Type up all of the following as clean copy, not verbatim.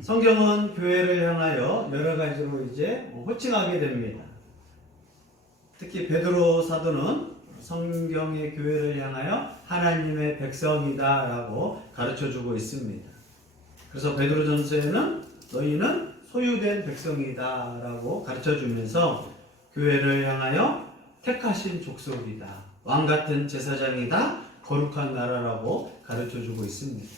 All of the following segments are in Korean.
성경은 교회를 향하여 여러 가지로 이제 호칭하게 됩니다. 특히 베드로 사도는 성경의 교회를 향하여 하나님의 백성이다라고 가르쳐주고 있습니다. 그래서 베드로전서에는 너희는 소유된 백성이다라고 가르쳐주면서 교회를 향하여 택하신 족속이다, 왕같은 제사장이다, 거룩한 나라라고 가르쳐주고 있습니다.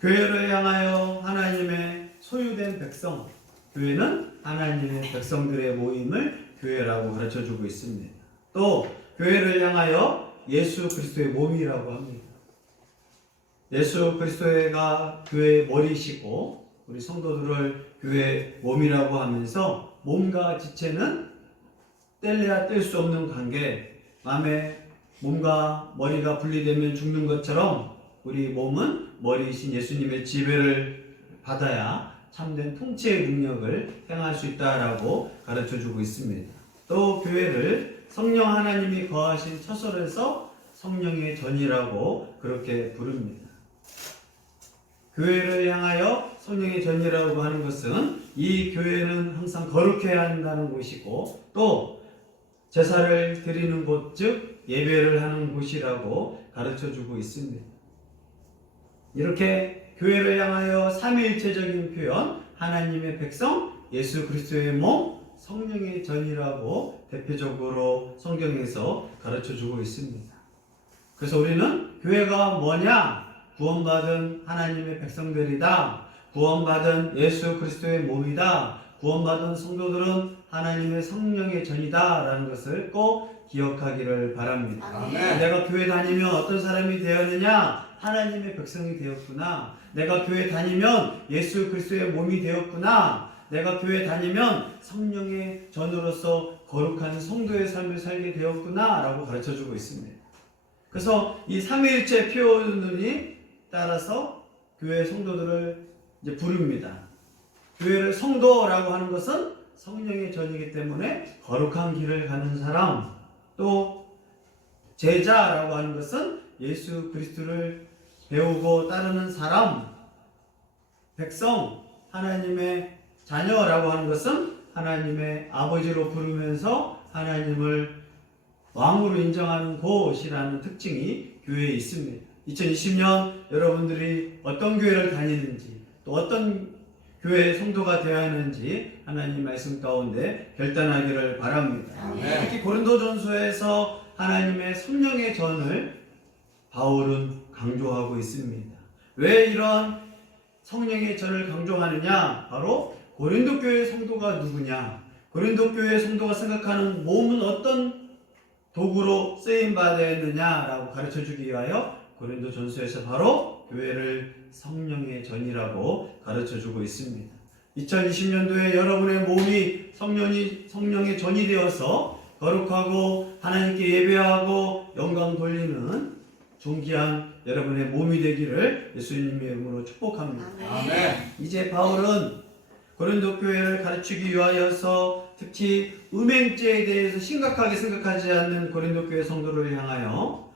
교회를 향하여 하나님의 소유된 백성, 교회는 하나님의 백성들의 모임을 교회라고 가르쳐주고 있습니다. 또 교회를 향하여 예수 그리스도의 몸이라고 합니다. 예수 그리스도가 교회의 머리시고 우리 성도들을 교회의 몸이라고 하면서 몸과 지체는 뗄래야 뗄 수 없는 관계, 몸과 머리가 분리되면 죽는 것처럼 우리 몸은 머리이신 예수님의 지배를 받아야 참된 통치의 능력을 행할 수 있다라고 가르쳐주고 있습니다. 또 교회를 성령 하나님이 거하신 처소에서 성령의 전이라고 그렇게 부릅니다. 교회를 향하여 성령의 전이라고 하는 것은 이 교회는 항상 거룩해야 한다는 곳이고 또 제사를 드리는 곳, 즉 예배를 하는 곳이라고 가르쳐주고 있습니다. 이렇게 교회를 향하여 삼위일체적인 표현, 하나님의 백성, 예수 그리스도의 몸, 성령의 전이라고 대표적으로 성경에서 가르쳐주고 있습니다. 그래서 우리는 교회가 뭐냐? 구원받은 하나님의 백성들이다. 구원받은 예수 그리스도의 몸이다. 구원받은 성도들은 하나님의 성령의 전이다 라는 것을 꼭 기억하기를 바랍니다. 아멘. 내가 교회 다니면 어떤 사람이 되었느냐? 하나님의 백성이 되었구나. 내가 교회 다니면 예수 그리스도의 몸이 되었구나. 내가 교회 다니면 성령의 전으로서 거룩한 성도의 삶을 살게 되었구나 라고 가르쳐주고 있습니다. 그래서 이 삼위일체 표현이 따라서 교회 성도들을 이제 부릅니다. 교회를 성도라고 하는 것은 성령의 전이기 때문에 거룩한 길을 가는 사람, 또 제자라고 하는 것은 예수 그리스도를 배우고 따르는 사람, 백성, 하나님의 자녀라고 하는 것은 하나님의 아버지로 부르면서 하나님을 왕으로 인정하는 곳이라는 특징이 교회에 있습니다. 2020년 여러분들이 어떤 교회를 다니는지 또 어떤 교회의 성도가 되어야 하는지 하나님 말씀 가운데 결단하기를 바랍니다. 아멘. 특히 고린도전서에서 하나님의 성령의 전을 바울은 강조하고 있습니다. 왜 이런 성령의 전을 강조하느냐? 바로 고린도 교회의 성도가 누구냐? 고린도 교회의 성도가 생각하는 몸은 어떤 도구로 쓰임받아야 했느냐라고 가르쳐주기 위하여 고린도전서에서 바로 교회를 성령의 전이라고 가르쳐주고 있습니다. 2020년도에 여러분의 몸이 성령의 전이 되어서 거룩하고 하나님께 예배하고 영광 돌리는 존귀한 여러분의 몸이 되기를 예수님의 이름으로 축복합니다. 아멘. 이제 바울은 고린도 교회를 가르치기 위하여서 특히 음행죄에 대해서 심각하게 생각하지 않는 고린도 교회 성도를 향하여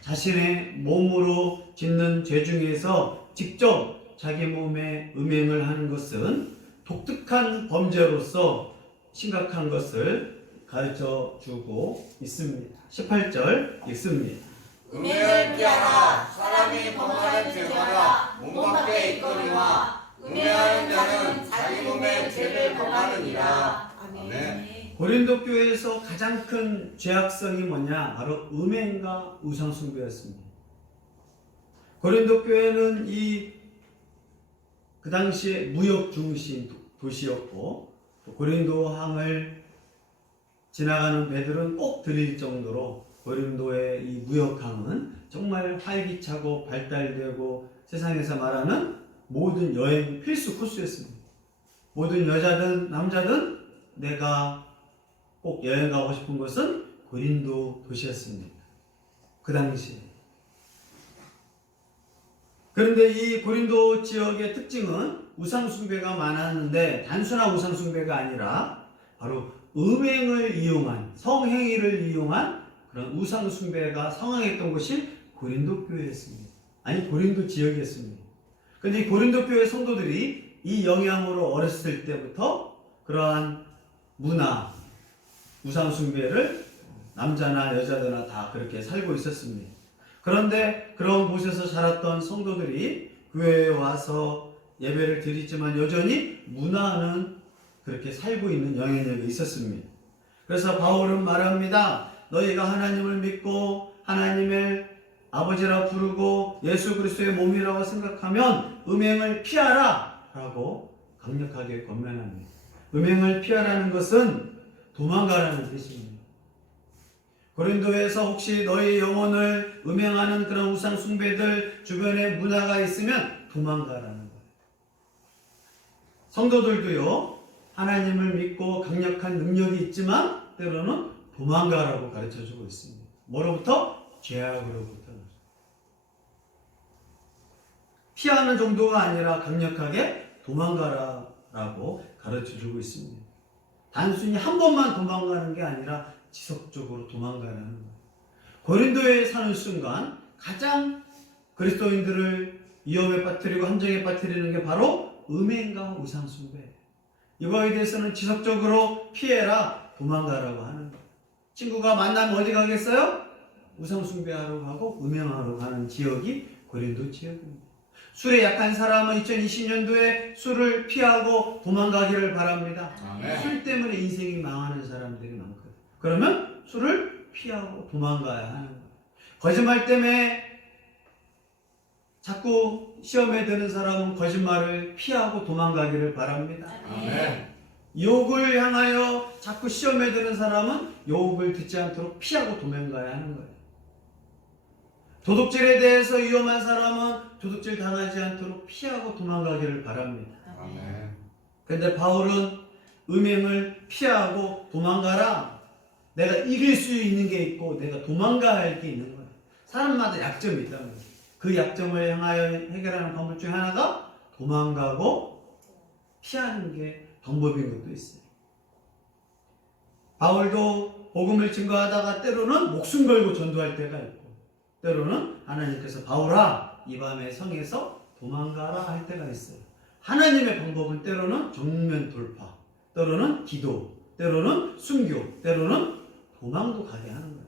자신의 몸으로 짓는 죄 중에서 직접 자기 몸에 음행을 하는 것은 독특한 범죄로서 심각한 것을 가르쳐 주고 있습니다. 18절 읽습니다. 음행을 피하라. 사람이 범하는 죄마다 몸 밖에 있거니와 음행하는 자는 자기 몸에 죄를 범하느니라. 아멘. 고린도 교회에서 가장 큰 죄악성이 뭐냐? 바로 음행과 우상숭배였습니다. 고린도 교회는 그 당시에 무역 중심 도시였고 또 고린도 항을 지나가는 배들은 꼭 들릴 정도로 고린도의 이 무역항은 정말 활기차고 발달되고 세상에서 말하는 모든 여행 필수 코스였습니다. 모든 여자든 남자든 내가 꼭 여행 가고 싶은 곳은 고린도 도시였습니다. 그 당시에. 그런데 이 고린도 지역의 특징은 우상숭배가 많았는데 단순한 우상숭배가 아니라 바로 음행을 이용한, 성행위를 이용한 그런 우상숭배가 성행했던 곳이 고린도 교회였습니다. 아니 고린도 지역이었습니다. 근데 이 고린도 교회 성도들이 이 영향으로 어렸을 때부터 그러한 문화, 우상 숭배를 남자나 여자들나 다 그렇게 살고 있었습니다. 그런데 그런 곳에서 자랐던 성도들이 교회에 와서 예배를 드리지만 여전히 문화는 그렇게 살고 있는 영향력이 있었습니다. 그래서 바울은 말합니다. 너희가 하나님을 믿고 하나님을 아버지라 부르고 예수 그리스도의 몸이라고 생각하면 음행을 피하라 라고 강력하게 권면합니다. 음행을 피하라는 것은 도망가라는 뜻입니다. 고린도에서 혹시 너희 영혼을 음행하는 그런 우상 숭배들 주변에 문화가 있으면 도망가라는 거예요. 성도들도요, 하나님을 믿고 강력한 능력이 있지만 때로는 도망가라고 가르쳐주고 있습니다. 뭐로부터? 죄악으로부터. 피하는 정도가 아니라 강력하게 도망가라라고 가르쳐주고 있습니다. 단순히 한 번만 도망가는 게 아니라 지속적으로 도망가라는 거예요. 고린도에 사는 순간 가장 그리스도인들을 위험에 빠뜨리고 함정에 빠뜨리는 게 바로 음행과 우상숭배예요. 이거에 대해서는 지속적으로 피해라, 도망가라고 하는 거예요. 친구가 만나면 어디 가겠어요? 우상숭배하러 가고 음행하러 가는 지역이 고린도 지역입니다. 술에 약한 사람은 2020년도에 술을 피하고 도망가기를 바랍니다. 아멘. 술 때문에 인생이 망하는 사람들이 많거든요. 그러면 술을 피하고 도망가야 하는 거예요. 거짓말 때문에 자꾸 시험에 드는 사람은 거짓말을 피하고 도망가기를 바랍니다. 아멘. 욕을 향하여 자꾸 시험에 드는 사람은 욕을 듣지 않도록 피하고 도망가야 하는 거예요. 도둑질에 대해서 위험한 사람은 도둑질 당하지 않도록 피하고 도망가기를 바랍니다. 아멘. 그런데 바울은 음행을 피하고 도망가라. 내가 이길 수 있는 게 있고 내가 도망가야 할 게 있는 거예요. 사람마다 약점이 있다는 거예요. 그 약점을 향하여 해결하는 방법 중 하나가 도망가고 피하는 게 방법인 것도 있어요. 바울도 복음을 증거하다가 때로는 목숨 걸고 전도할 때가 있고 때로는 하나님께서 바울아 이 밤에 성에서 도망가라 할 때가 있어요. 하나님의 방법은 때로는 정면 돌파, 때로는 기도, 때로는 순교, 때로는 도망도 가게 하는 거예요.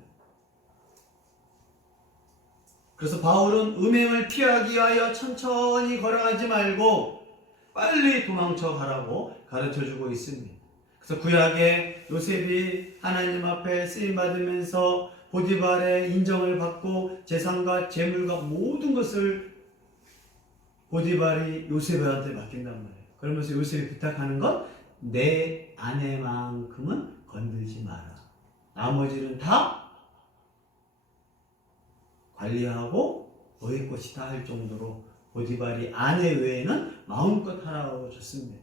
그래서 바울은 음행을 피하기 위하여 천천히 걸어가지 말고 빨리 도망쳐 가라고 가르쳐주고 있습니다. 그래서 구약에 요셉이 하나님 앞에 쓰임받으면서 보디발의 인정을 받고 재산과 재물과 모든 것을 보디발이 요셉한테 맡긴단 말이에요. 그러면서 요셉이 부탁하는 건 내 아내만큼은 건들지 마라. 나머지는 다 관리하고 너의 것이다 할 정도로 보디발이 아내 외에는 마음껏 하라고 줬습니다.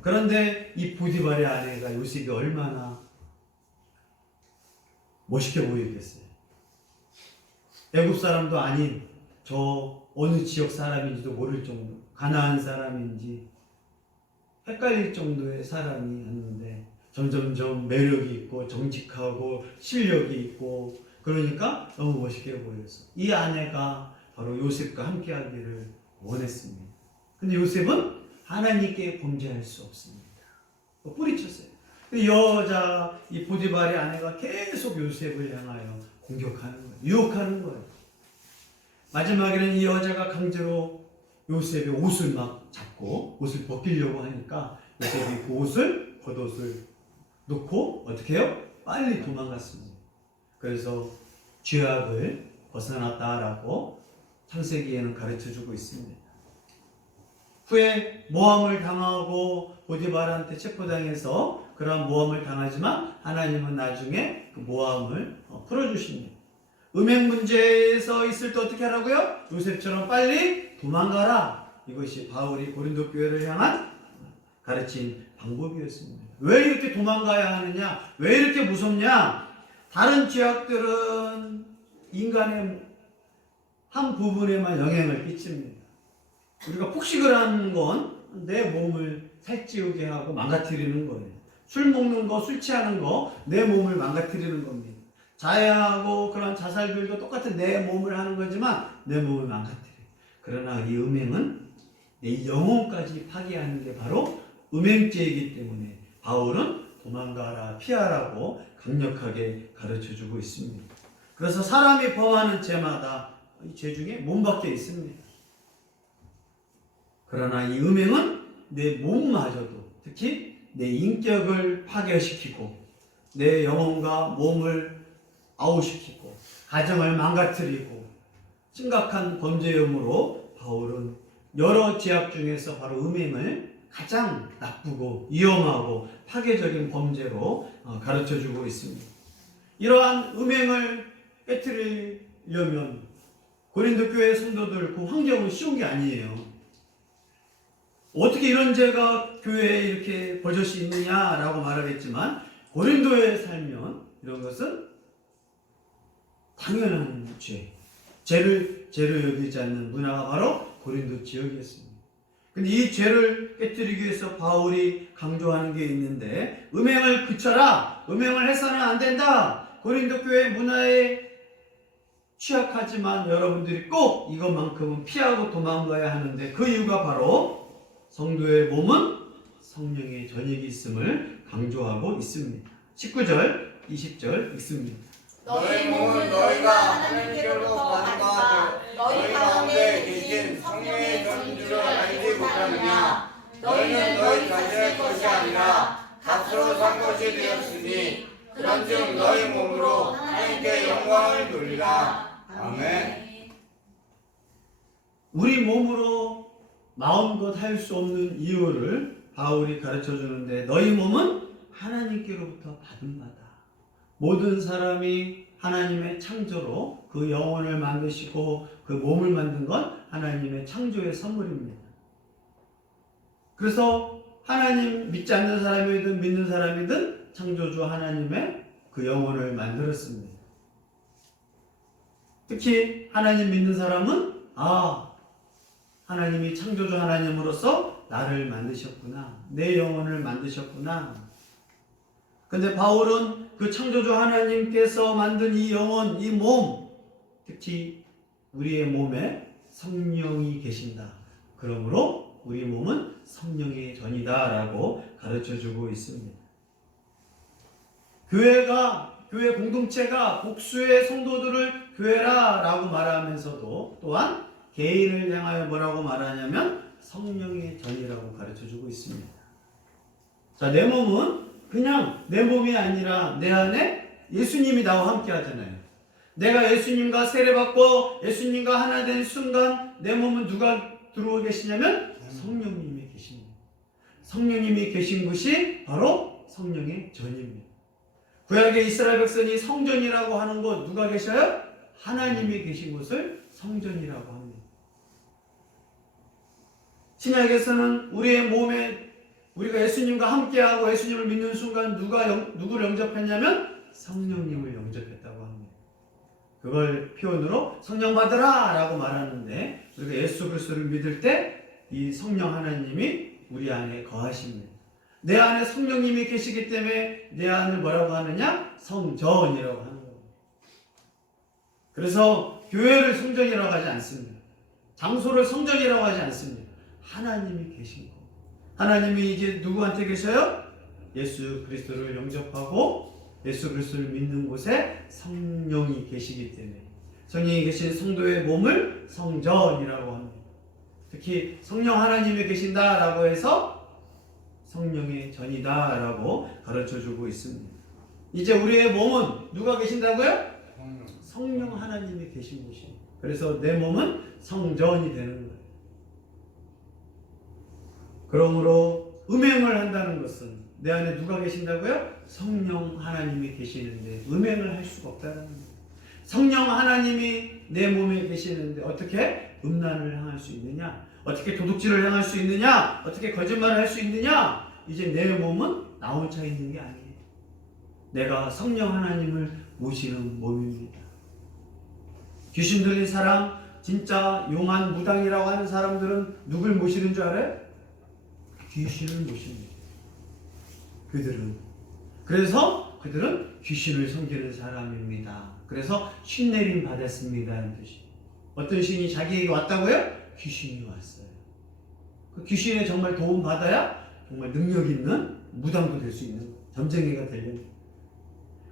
그런데 이 보디발의 아내가 요셉이 얼마나 멋있게 보이겠어요. 애굽 사람도 아닌 저 어느 지역 사람인지도 모를 정도, 가나안 사람인지 헷갈릴 정도의 사람이었는데 점점점 매력이 있고 정직하고 실력이 있고 그러니까 너무 멋있게 보였어. 이 아내가 바로 요셉과 함께 하기를 원했습니다. 근데 요셉은 하나님께 범죄할 수 없습니다. 뿌리쳤어요. 여자, 이 보디발의 아내가 계속 요셉을 향하여 공격하는 거예요. 유혹하는 거예요. 마지막에는 이 여자가 강제로 요셉의 옷을 막 잡고 옷을 벗기려고 하니까 요셉이 그 옷을, 겉옷을 놓고 어떻게 해요? 빨리 도망갔습니다. 그래서 죄악을 벗어났다라고 창세기에는 가르쳐주고 있습니다. 후에 모함을 당하고 보디발한테 체포당해서 그런 모함을 당하지만 하나님은 나중에 그 모함을 풀어주십니다. 음행 문제에서 있을 때 어떻게 하라고요? 요셉처럼 빨리 도망가라. 이것이 바울이 고린도 교회를 향한 가르친 방법이었습니다. 왜 이렇게 도망가야 하느냐? 왜 이렇게 무섭냐? 다른 죄악들은 인간의 한 부분에만 영향을 끼칩니다. 우리가 폭식을 하는 건 내 몸을 살찌우게 하고 망가뜨리는 거예요. 술 먹는 거, 술 취하는 거 내 몸을 망가뜨리는 겁니다. 자해하고 그런 자살들도 똑같은 내 몸을 하는 거지만 내 몸을 망가뜨려요. 그러나 이 음행은 내 영혼까지 파괴하는 게 바로 음행죄이기 때문에 바울은 도망가라, 피하라고 강력하게 가르쳐주고 있습니다. 그래서 사람이 범하는 죄마다 이 죄 중에 몸 밖에 있습니다. 그러나 이 음행은 내 몸마저도, 특히 내 인격을 파괴시키고 내 영혼과 몸을 아우시키고 가정을 망가뜨리고 심각한 범죄이므로 바울은 여러 죄악 중에서 바로 음행을 가장 나쁘고 위험하고 파괴적인 범죄로 가르쳐주고 있습니다. 이러한 음행을 깨뜨리려면 고린도 교회 성도들 그 환경은 쉬운 게 아니에요. 어떻게 이런 죄가 교회에 이렇게 버젓이 있느냐라고 말하겠지만 고린도에 살면 이런 것은 당연한 죄를 여기지 않는 문화가 바로 고린도 지역이었습니다. 근데 이 죄를 깨뜨리기 위해서 바울이 강조하는 게 있는데 음행을 그쳐라. 음행을 해서는 안 된다. 고린도 교회 문화에 취약하지만 여러분들이 꼭 이것만큼은 피하고 도망가야 하는데 그 이유가 바로 성도의 몸은 성령의 전익이 있음을 강조하고 있습니다. 19절, 20절 읽습니다. 너희 몸은 너희가 하나님께로부터 받은 바 너희 가운데 계신 성령의 전인 줄 알지 못하느냐. 너희는 너희 자신의 것이 아니라 값으로 산 것이 되었으니 그런즉 너희 몸으로 하나님께 영광을 돌리라. 아멘. 우리 몸으로 마음껏 할 수 없는 이유를 바울이 가르쳐 주는데 너희 몸은 하나님께로부터 받은 바다. 모든 사람이 하나님의 창조로 그 영혼을 만드시고 그 몸을 만든 건 하나님의 창조의 선물입니다. 그래서 하나님 믿지 않는 사람이든 믿는 사람이든 창조주 하나님의 그 영혼을 만들었습니다. 특히 하나님 믿는 사람은 하나님이 창조주 하나님으로서 나를 만드셨구나. 내 영혼을 만드셨구나. 근데 바울은 그 창조주 하나님께서 만든 이 영혼, 이 몸, 특히 우리의 몸에 성령이 계신다. 그러므로 우리 몸은 성령의 전이다라고 가르쳐주고 있습니다. 교회 공동체가 복수의 성도들을 교회라라고 말하면서도 또한 개인을 향하여 뭐라고 말하냐면 성령의 전이라고 가르쳐주고 있습니다. 자, 내 몸은 그냥 내 몸이 아니라 내 안에 예수님이 나와 함께 하잖아요. 내가 예수님과 세례받고 예수님과 하나 된 순간 내 몸은 누가 들어오 계시냐면 성령님이 계십니다. 성령님이 계신 곳이 바로 성령의 전입니다. 구약의 이스라엘 백성이 성전이라고 하는 곳 누가 계셔요? 하나님이 계신 곳을 성전이라고 합니다. 신약에서는 우리의 몸에 우리가 예수님과 함께하고 예수님을 믿는 순간 누구를 영접했냐면 성령님을 영접했다고 합니다. 그걸 표현으로 성령 받으라 라고 말하는데 우리가 예수 그리스도를 믿을 때 이 성령 하나님이 우리 안에 거하십니다. 내 안에 성령님이 계시기 때문에 내 안을 뭐라고 하느냐? 성전이라고 하는 겁니다. 그래서 교회를 성전이라고 하지 않습니다. 장소를 성전이라고 하지 않습니다. 하나님이 계신 거. 하나님이 이제 누구한테 계셔요? 예수 그리스도를 영접하고 예수 그리스도를 믿는 곳에 성령이 계시기 때문에 성령이 계신 성도의 몸을 성전이라고 합니다. 특히 성령 하나님이 계신다라고 해서 성령의 전이다라고 가르쳐주고 있습니다. 이제 우리의 몸은 누가 계신다고요? 성령 하나님이 계신 곳이에요. 그래서 내 몸은 성전이 되는 거예요. 그러므로 음행을 한다는 것은 내 안에 누가 계신다고요? 성령 하나님이 계시는데 음행을 할 수가 없다는 거예요. 성령 하나님이 내 몸에 계시는데 어떻게 음란을 향할 수 있느냐? 어떻게 도둑질을 향할 수 있느냐? 어떻게 거짓말을 할 수 있느냐? 이제 내 몸은 나 혼자 있는 게 아니에요. 내가 성령 하나님을 모시는 몸입니다. 귀신 들린 사람, 진짜 용한 무당이라고 하는 사람들은 누굴 모시는 줄 알아요? 귀신을 모십니다. 그래서 그들은 귀신을 섬기는 사람입니다. 그래서 신내림 받았습니다 하는 뜻이. 어떤 신이 자기에게 왔다고요? 귀신이 왔어요. 그 귀신에 정말 도움 받아야 정말 능력 있는 무당도 될 수 있는 점쟁이가 되려면.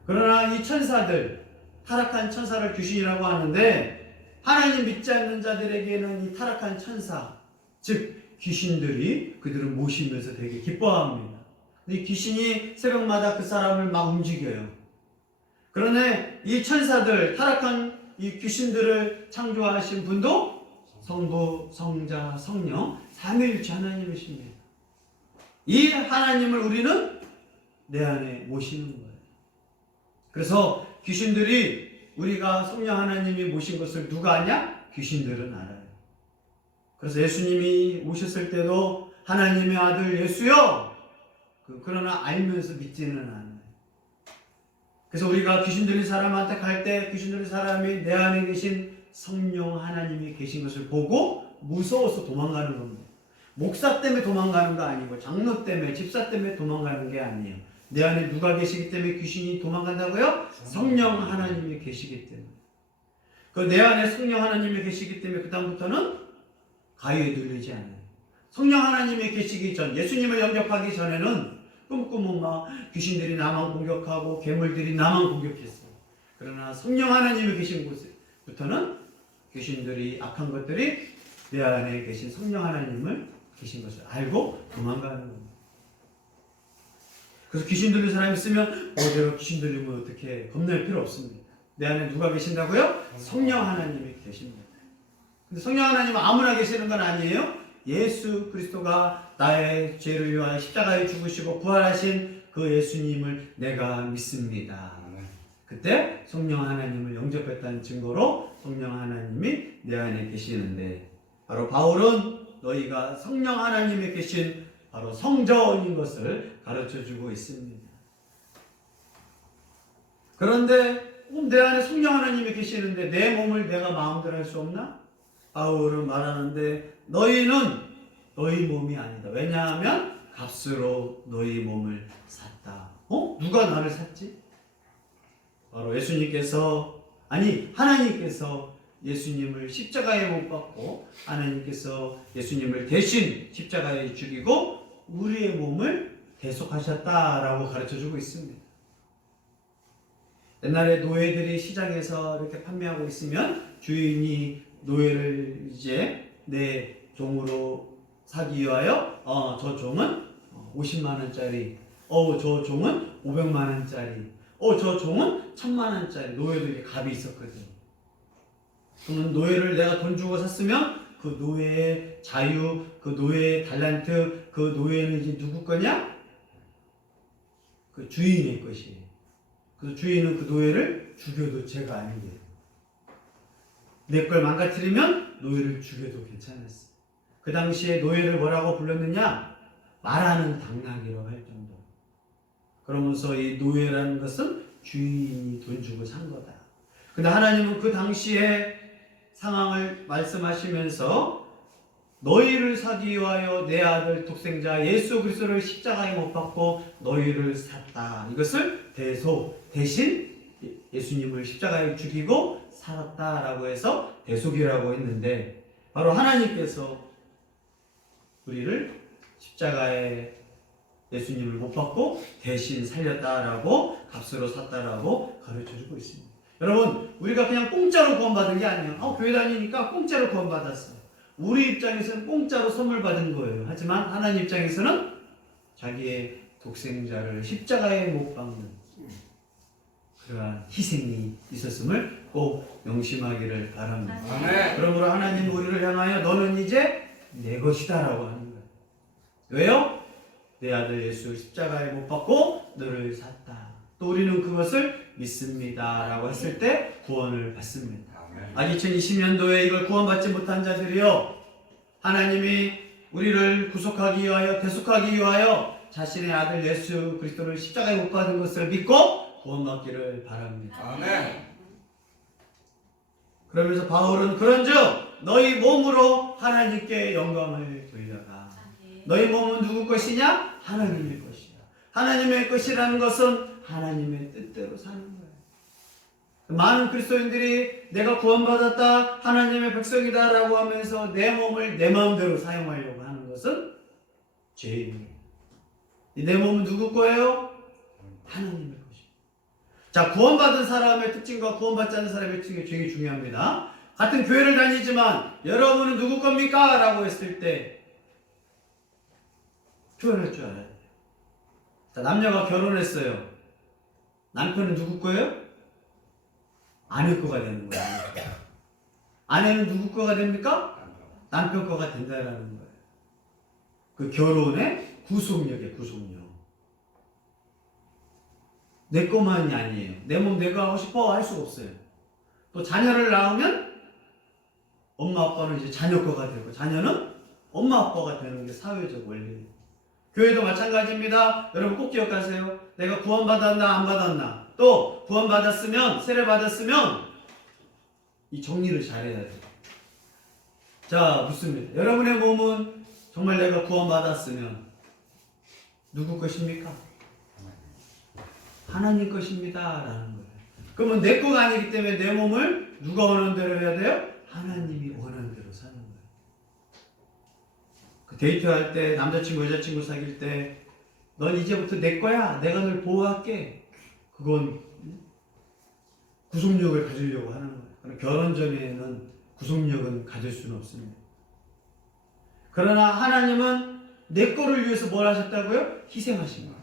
그러나 이 천사들, 타락한 천사를 귀신이라고 하는데 하나님 믿지 않는 자들에게는 이 타락한 천사, 즉 귀신들이 그들을 모시면서 되게 기뻐합니다. 이 귀신이 새벽마다 그 사람을 막 움직여요. 그러나 이 천사들, 타락한 이 귀신들을 창조하신 분도 성부, 성자, 성령, 삼위일체 하나님이십니다. 이 하나님을 우리는 내 안에 모시는 거예요. 그래서 귀신들이 우리가 성령 하나님이 모신 것을 누가 아냐? 귀신들은 알아요. 그래서 예수님이 오셨을 때도 하나님의 아들 예수요. 그러나 알면서 믿지는 않아요. 그래서 우리가 귀신 들린 사람한테 갈 때 귀신 들린 사람이 내 안에 계신 성령 하나님이 계신 것을 보고 무서워서 도망가는 겁니다. 목사 때문에 도망가는 거 아니고 장로 때문에 집사 때문에 도망가는 게 아니에요. 내 안에 누가 계시기 때문에 귀신이 도망간다고요? 성령 하나님이 계시기 때문에. 그 내 안에 성령 하나님이 계시기 때문에 그 다음부터는 가위에 눌리지 않아요. 성령 하나님이 계시기 전, 예수님을 영접하기 전에는 꿈꾸면 막 귀신들이 나만 공격하고 괴물들이 나만 공격했어요. 그러나 성령 하나님이 계신 곳부터는 귀신들이, 악한 것들이 내 안에 계신 성령 하나님을 계신 것을 알고 도망가는 겁니다. 그래서 귀신 들린 사람이 있으면 내가 귀신 들리면 어떻게 겁낼 필요 없습니다. 내 안에 누가 계신다고요? 성령 하나님이 계십니다. 근데 성령 하나님은 아무나 계시는 건 아니에요. 예수 그리스도가 나의 죄를 위하여 십자가에 죽으시고 부활하신 그 예수님을 내가 믿습니다. 그때 성령 하나님을 영접했다는 증거로 성령 하나님이 내 안에 계시는데, 바로 바울은 너희가 성령 하나님이 계신 바로 성전인 것을 가르쳐주고 있습니다. 그런데 내 안에 성령 하나님이 계시는데 내 몸을 내가 마음대로 할 수 없나? 바울은 말하는데 너희는 너희 몸이 아니다. 왜냐하면 값으로 너희 몸을 샀다. 누가 나를 샀지? 바로 예수님께서, 아니 하나님께서 예수님을 십자가에 못 박고 하나님께서 예수님을 대신 십자가에 죽이고 우리의 몸을 대속하셨다라고 가르쳐주고 있습니다. 옛날에 노예들이 시장에서 이렇게 판매하고 있으면 주인이 노예를 이제 내 종으로 사기 위하여 저 종은 50만 원짜리, 저 종은 500만 원짜리, 저 종은 1000만 원짜리, 노예들이 값이 있었거든요. 그러면 노예를 내가 돈 주고 샀으면 그 노예의 자유, 그 노예의 달란트, 그 노예는 이제 누구 거냐? 그 주인의 것이에요. 그래서 주인은 그 노예를 죽여도 죄가 아니에요. 내 걸 망가뜨리면 노예를 죽여도 괜찮았어요. 그 당시에 노예를 뭐라고 불렀느냐? 말하는 당나귀라고 할 정도. 그러면서 이 노예라는 것은 주인이 돈 주고 산 거다. 근데 하나님은 그 당시에 상황을 말씀하시면서 너희를 사기 위하여 내 아들 독생자 예수 그리스도를 십자가에 못 박고 너희를 샀다. 이것을 대신 예수님을 십자가에 죽이고 살았다라고 해서 대속이라고 했는데, 바로 하나님께서 우리를 십자가에 예수님을 못 박고 대신 살렸다라고, 값으로 샀다라고 가르쳐주고 있습니다. 여러분, 우리가 그냥 공짜로 구원받은 게 아니에요. 교회 다니니까 공짜로 구원받았어요. 우리 입장에서는 공짜로 선물 받은 거예요. 하지만 하나님 입장에서는 자기의 독생자를 십자가에 못 박는 그러한 희생이 있었음을 꼭 명심하기를 바랍니다. 아멘. 그러므로 하나님 우리를 향하여 너는 이제 내 것이다 라고 하는 거예요. 왜요? 내 아들 예수 십자가에 못 박고 너를 샀다. 또 우리는 그것을 믿습니다 라고 했을 때 구원을 받습니다. 아직 2020년도에 이걸 구원받지 못한 자들이요, 하나님이 우리를 구속하기 위하여 대속하기 위하여 자신의 아들 예수 그리스도를 십자가에 못 박은 것을 믿고 구원받기를 바랍니다. 아멘. 그러면서 바울은 그런즉 너희 몸으로 하나님께 영광을 돌려가. 너희 몸은 누구 것이냐? 하나님의 것이야. 하나님의 것이라는 것은 하나님의 뜻대로 사는 거예요. 많은 그리스도인들이 내가 구원받았다, 하나님의 백성이다 라고 하면서 내 몸을 내 마음대로 사용하려고 하는 것은 것은 죄입니다. 이 내 몸은 누구 거예요? 하나님의 것입니다. 자, 구원받은 사람의 특징과 구원받지 않는 사람의 특징이 굉장히 중요합니다. 같은 교회를 다니지만 여러분은 누구 겁니까? 라고 했을 때 표현할 줄 알아야 돼요. 자, 남녀가 결혼했어요. 남편은 누구 거예요? 아내 거가 되는 거예요. 아내는 누구 거가 됩니까? 남편 거가 된다라는 거예요. 그 결혼의 구속력이에요. 구속력. 내 것만이 아니에요. 내 몸 내가 하고 싶어 할 수가 없어요. 또 자녀를 낳으면 엄마 아빠는 이제 자녀 거가 되고 자녀는 엄마 아빠가 되는 게 사회적 원리예요. 교회도 마찬가지입니다. 여러분 꼭 기억하세요. 내가 구원받았나 안 받았나, 또 구원받았으면 세례 받았으면 이 정리를 잘해야 돼요. 자, 묻습니다. 여러분의 몸은 정말 내가 구원받았으면 누구 것입니까? 하나님 것입니다 라는 거예요. 그러면 내 거가 아니기 때문에 내 몸을 누가 원하는 대로 해야 돼요? 하나님이 원하는 대로 사는 거예요. 그 데이트할 때, 남자친구 여자친구 사귈 때 넌 이제부터 내 거야, 내가 널 보호할게, 그건 구속력을 가지려고 하는 거예요. 결혼 전에는 구속력은 가질 수는 없습니다. 그러나 하나님은 내 거를 위해서 뭘 하셨다고요? 희생하신 거예요.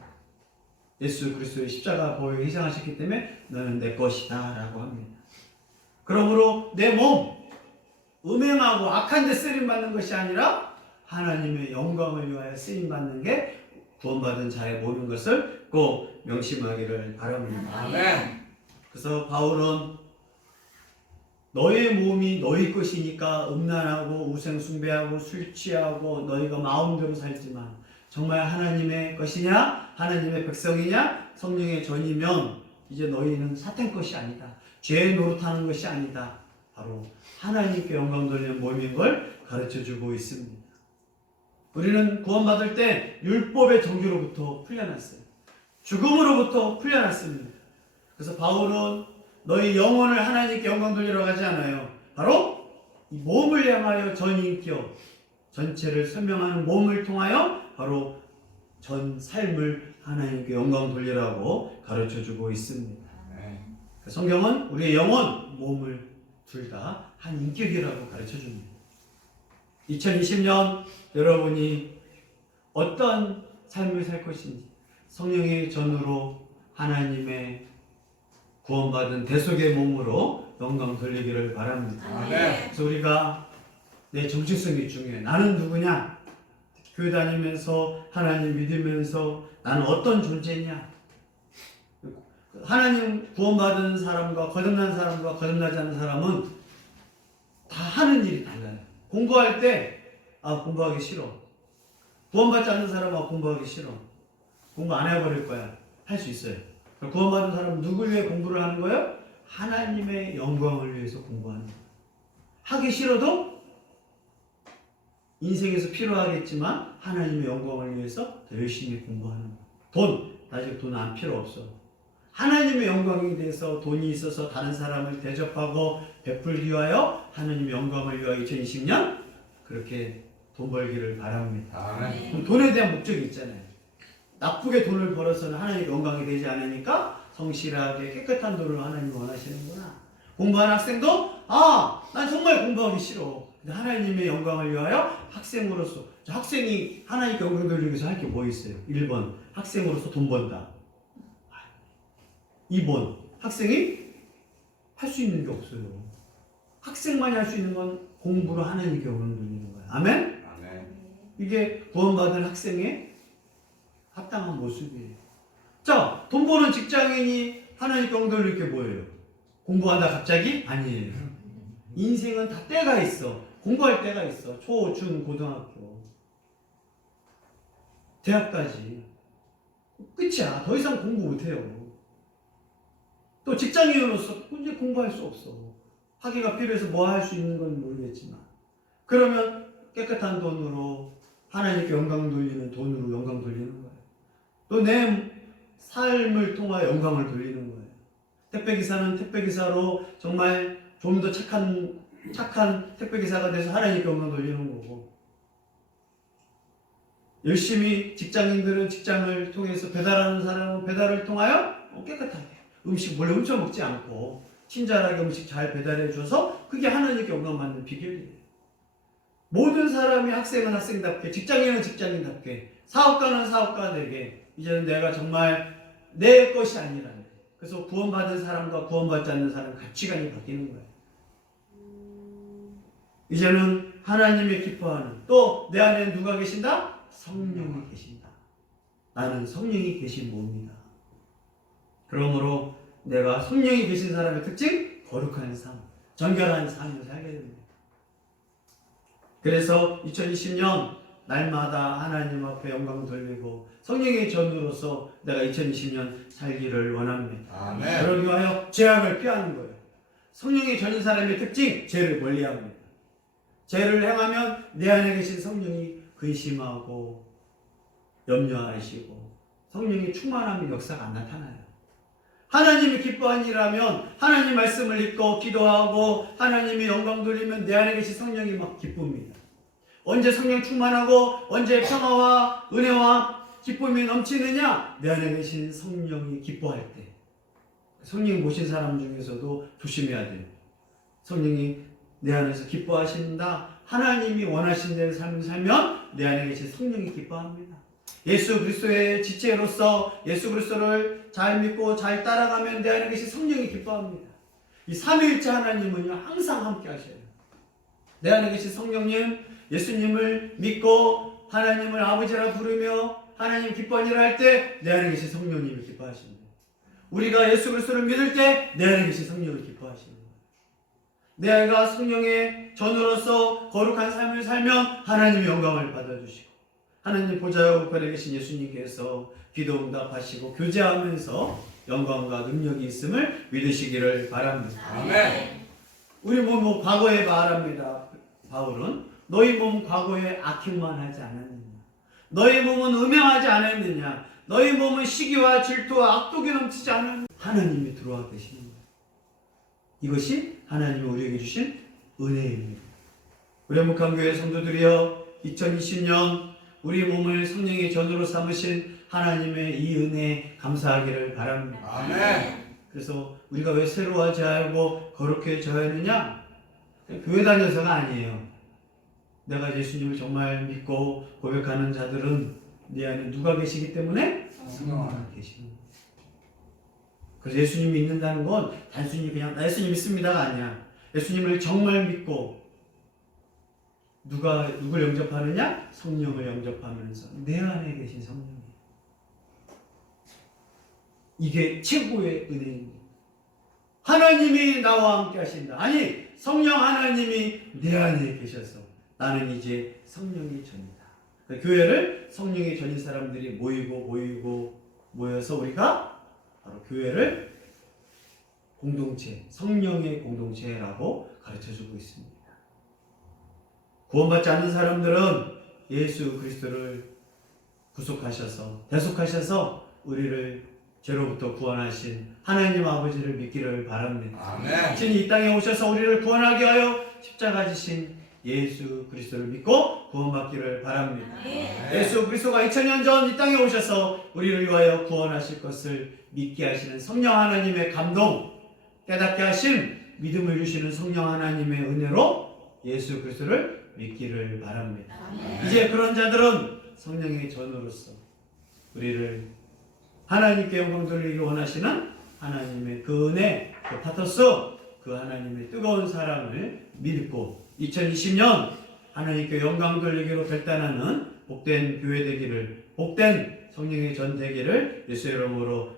예수 그리스도의 십자가 보혈 희생하셨기 때문에 너는 내 것이다 라고 합니다. 그러므로 내 몸 음행하고 악한 데 쓰임받는 것이 아니라 하나님의 영광을 위하여 쓰임받는 게 구원받은 자의 몸인 것을 꼭 명심하기를 바랍니다. 아멘. 그래서 바울은 너의 몸이 너희 것이니까 음란하고 우상 숭배하고 술 취하고 너희가 마음대로 살지만 정말 하나님의 것이냐, 하나님의 백성이냐, 성령의 전이면 이제 너희는 사탄 것이 아니다, 죄 노릇하는 것이 아니다, 바로 하나님께 영광 돌리는 몸인 걸 가르쳐주고 있습니다. 우리는 구원받을 때 율법의 정죄로부터 풀려났어요. 죽음으로부터 풀려났습니다. 그래서 바울은 너희 영혼을 하나님께 영광 돌리러 가지 않아요. 바로 이 몸을 향하여 전인격, 전체를 설명하는 몸을 통하여 바로 전 삶을 하나님께 영광 돌리라고 가르쳐주고 있습니다. 성경은 우리의 영혼, 몸을 둘 다 한 인격이라고 가르쳐줍니다. 2020년 여러분이 어떤 삶을 살 것인지 성령의 전으로 하나님의 구원받은 대속의 몸으로 영광 돌리기를 바랍니다. 그래서 우리가 내 정체성이 중요해. 나는 누구냐? 교회 다니면서 하나님 믿으면서 나는 어떤 존재냐? 하나님 구원받은 사람과 거듭난 사람과 거듭나지 않는 사람은 다 하는 일이 달라요. 공부할 때 공부하기 싫어. 구원받지 않는 사람은 공부하기 싫어. 공부 안 해버릴 거야. 할 수 있어요. 구원받은 사람은 누굴 위해 공부를 하는 거예요? 하나님의 영광을 위해서 공부하는 거예요. 하기 싫어도 인생에서 필요하겠지만 하나님의 영광을 위해서 더 열심히 공부하는 거예요. 아직 돈 안 필요 없어. 하나님의 영광에 대해서 돈이 있어서 다른 사람을 대접하고 베풀기 위하여 하나님의 영광을 위하여 2020년 그렇게 돈 벌기를 바랍니다. 그럼 돈에 대한 목적이 있잖아요. 나쁘게 돈을 벌어서는 하나님의 영광이 되지 않으니까 성실하게 깨끗한 돈을 하나님이 원하시는구나. 공부하는 학생도 난 정말 공부하기 싫어. 근데 하나님의 영광을 위하여 학생으로서, 학생이 하나님께 영광 돌리기 위해서 할 게 뭐 있어요? 1번 학생으로서 돈 번다. 2번 학생이 할 수 있는 게 없어요. 학생만이 할 수 있는 건 공부로 하나님께 영광 돌리는 거예요. 아멘? 이게 구원받은 학생의 합당한 모습이에요. 자, 돈 버는 직장인이 하나님께 영광 돌릴 게 뭐예요? 공부하다 갑자기? 아니에요. 인생은 다 때가 있어. 공부할 때가 있어. 초, 중, 고등학교, 대학까지 끝이야. 더 이상 공부 못해요. 또 직장인으로서 이제 공부할 수 없어. 학위가 필요해서 뭐 할 수 있는 건 모르겠지만, 그러면 깨끗한 돈으로 하나님께 영광 돌리는 돈으로 영광 돌리는 거예요. 또 내 삶을 통하여 영광을 돌리는 거예요. 택배기사는 택배기사로 정말 좀 더 착한 택배기사가 돼서 하나님께 영광 돌리는 거고, 열심히 직장인들은 직장을 통해서 배달하는 사람은 배달을 통하여 깨끗하게 음식 몰래 훔쳐 먹지 않고 친절하게 음식 잘 배달해 줘서 그게 하나님께 영광 받는 비결이에요. 모든 사람이 학생은 학생답게, 직장인은 직장인답게, 사업가는 사업가되게 이제는 내가 정말 내 것이 아니라는 거예요. 그래서 구원받은 사람과 구원받지 않는 사람 가치관이 바뀌는 거예요. 이제는 하나님의 기뻐하는, 또 내 안에 누가 계신다? 성령이 계신다. 나는 성령이 계신 몸이다. 그러므로 내가 성령이 계신 사람의 특징, 거룩한 삶, 정결한 삶을 살게 됩니다. 그래서 2020년 날마다 하나님 앞에 영광 돌리고 성령의 전으로서 내가 2020년 살기를 원합니다. 아멘. 그러기 위하여 죄악을 피하는 거예요. 성령의 전인 사람의 특징, 죄를 멀리합니다. 죄를 행하면 내 안에 계신 성령이 근심하고 염려하시고 성령의 충만함의 역사가 안 나타나요. 하나님이 기뻐한 일하면 하나님 말씀을 읽고 기도하고 하나님이 영광 돌리면 내 안에 계신 성령이 막 기쁩니다. 언제 성령 충만하고 언제 평화와 은혜와 기쁨이 넘치느냐? 내 안에 계신 성령이 기뻐할 때. 성령 모신 사람 중에서도 조심해야 돼요. 성령이 내 안에서 기뻐하신다. 하나님이 원하신 대로 삶을 살면 내 안에 계신 성령이 기뻐합니다. 예수 그리스도의 지체로서 예수 그리스도를 잘 믿고 잘 따라가면 내 안에 계신 성령이 기뻐합니다. 이 삼위일체 하나님은요 항상 함께 하셔요. 내 안에 계신 성령님, 예수님을 믿고 하나님을 아버지라 부르며 하나님 기뻐하는 일을 할 때 내 안에 계신 성령님을 기뻐하십니다. 우리가 예수 그리스도를 믿을 때 내 안에 계신 성령을 기뻐하십니다. 내가 성령의 전으로서 거룩한 삶을 살면 하나님의 영광을 받아주시고 하나님 보좌 우편에 계신 예수님께서 기도 응답하시고 교제하면서 영광과 능력이 있음을 믿으시기를 바랍니다. 아멘. 우리 몸은 과거에 말합니다. 바울은 너희 몸 과거에 악행만 하지 않았느냐, 너희 몸은 음행하지 않았느냐, 너희 몸은 시기와 질투와 악독이 넘치지 않은 하나님이 들어와 계시는 거예요. 이것이 하나님이 우리에게 주신 은혜입니다. 우리 한국교회 성도들이여 2020년 우리 몸을 성령의 전으로 삼으신 하나님의 이 은혜에 감사하기를 바랍니다. 아멘. 그래서 우리가 왜 새로워하지 않고 거룩해져야 하느냐? 교회 다녀서가 아니에요. 내가 예수님을 정말 믿고 고백하는 자들은 내 안에 누가 계시기 때문에? 성령 하나 계시는 거예요. 그래서 예수님 믿는다는 건 단순히 그냥 나 예수님 믿습니다가 아니야. 예수님을 정말 믿고 누굴 영접하느냐? 성령을 영접하면서 내 안에 계신 성령이에요. 이게 최고의 은혜입니다. 하나님이 나와 함께 하신다. 아니, 성령 하나님이 내 안에 계셔서 나는 이제 성령의 전이다. 그러니까 교회를 성령의 전인 사람들이 모여서 우리가 바로 교회를 공동체, 성령의 공동체라고 가르쳐주고 있습니다. 구원받지 않는 사람들은 예수 그리스도를 구속하셔서 대속하셔서 우리를 죄로부터 구원하신 하나님 아버지를 믿기를 바랍니다. 아멘. 신이 이 땅에 오셔서 우리를 구원하게 하여 십자가 지신 예수 그리스도를 믿고 구원받기를 바랍니다. 예수 그리스도가 2000년 전 이 땅에 오셔서 우리를 위하여 구원하실 것을 믿게 하시는 성령 하나님의 감동, 깨닫게 하심, 믿음을 주시는 성령 하나님의 은혜로 예수 그리스도를 믿기를 바랍니다. 이제 그런 자들은 성령의 전으로서 우리를 하나님께 영광 돌리기 원하시는 하나님의 그 은혜, 그 파토스, 그 하나님의 뜨거운 사랑을 믿고 2020년 하나님께 영광 돌리기로 결단하는 복된 교회 되기를, 복된 성령의 전 되기를 예수의 이름으로